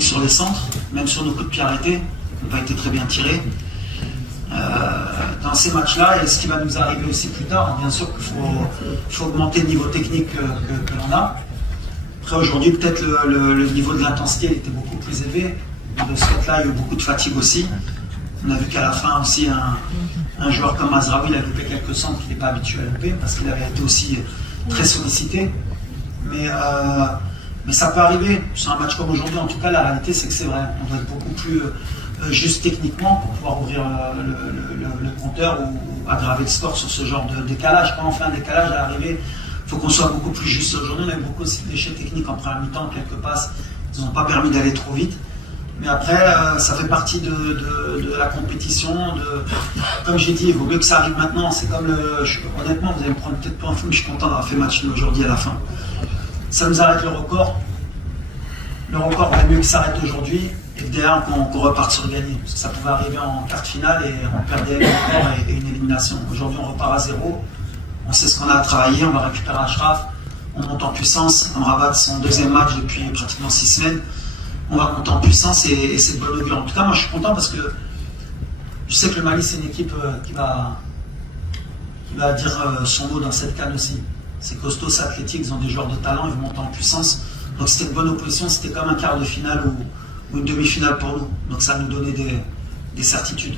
sur les centres, même sur nos coups de pied arrêtés, n'ont pas été très bien tirés. Dans ces matchs-là, et ce qui va nous arriver aussi plus tard, bien sûr qu'il faut augmenter le niveau technique que l'on a. Après aujourd'hui, peut-être le niveau de l'intensité était beaucoup plus élevé. De ce fait-là, il y a eu beaucoup de fatigue aussi. On a vu qu'à la fin aussi, un joueur comme Mazraoui, il a loupé quelques centres qu'il n'est pas habitué à louper parce qu'il avait été aussi très sollicité. Mais ça peut arriver sur un match comme aujourd'hui. En tout cas, la réalité, c'est que c'est vrai. On doit être beaucoup plus juste techniquement pour pouvoir ouvrir le compteur ou aggraver le score sur ce genre de décalage. Quand on fait un décalage à l'arrivée, il faut qu'on soit beaucoup plus juste. Aujourd'hui, on a eu beaucoup aussi de déchets techniques en première mi-temps, quelques passes qui n'ont pas permis d'aller trop vite. Mais après, ça fait partie de la compétition. Comme j'ai dit, il vaut mieux que ça arrive maintenant. C'est comme honnêtement, vous allez me prendre peut-être pour un fou, mais je suis content d'avoir fait match aujourd'hui à la fin. Ça nous arrête le record. Le record va mieux que ça s'arrête aujourd'hui et que derrière qu'on reparte sur le gagné. Parce que ça pouvait arriver en quart de finale et on perdait le record et une élimination. Aujourd'hui, on repart à zéro. On sait ce qu'on a à travailler. On va récupérer Achraf. On monte en puissance. Amrabat, son deuxième match depuis pratiquement 6 semaines. On va monter en puissance et c'est de bonne augure. En tout cas, moi je suis content parce que je sais que le Mali c'est une équipe qui va dire son mot dans cette CAN aussi. C'est costaud, c'est athlétique, ils ont des joueurs de talent, ils vont monter en puissance. Donc c'était une bonne opposition, c'était comme un quart de finale ou une demi-finale pour nous. Donc ça nous donnait des certitudes.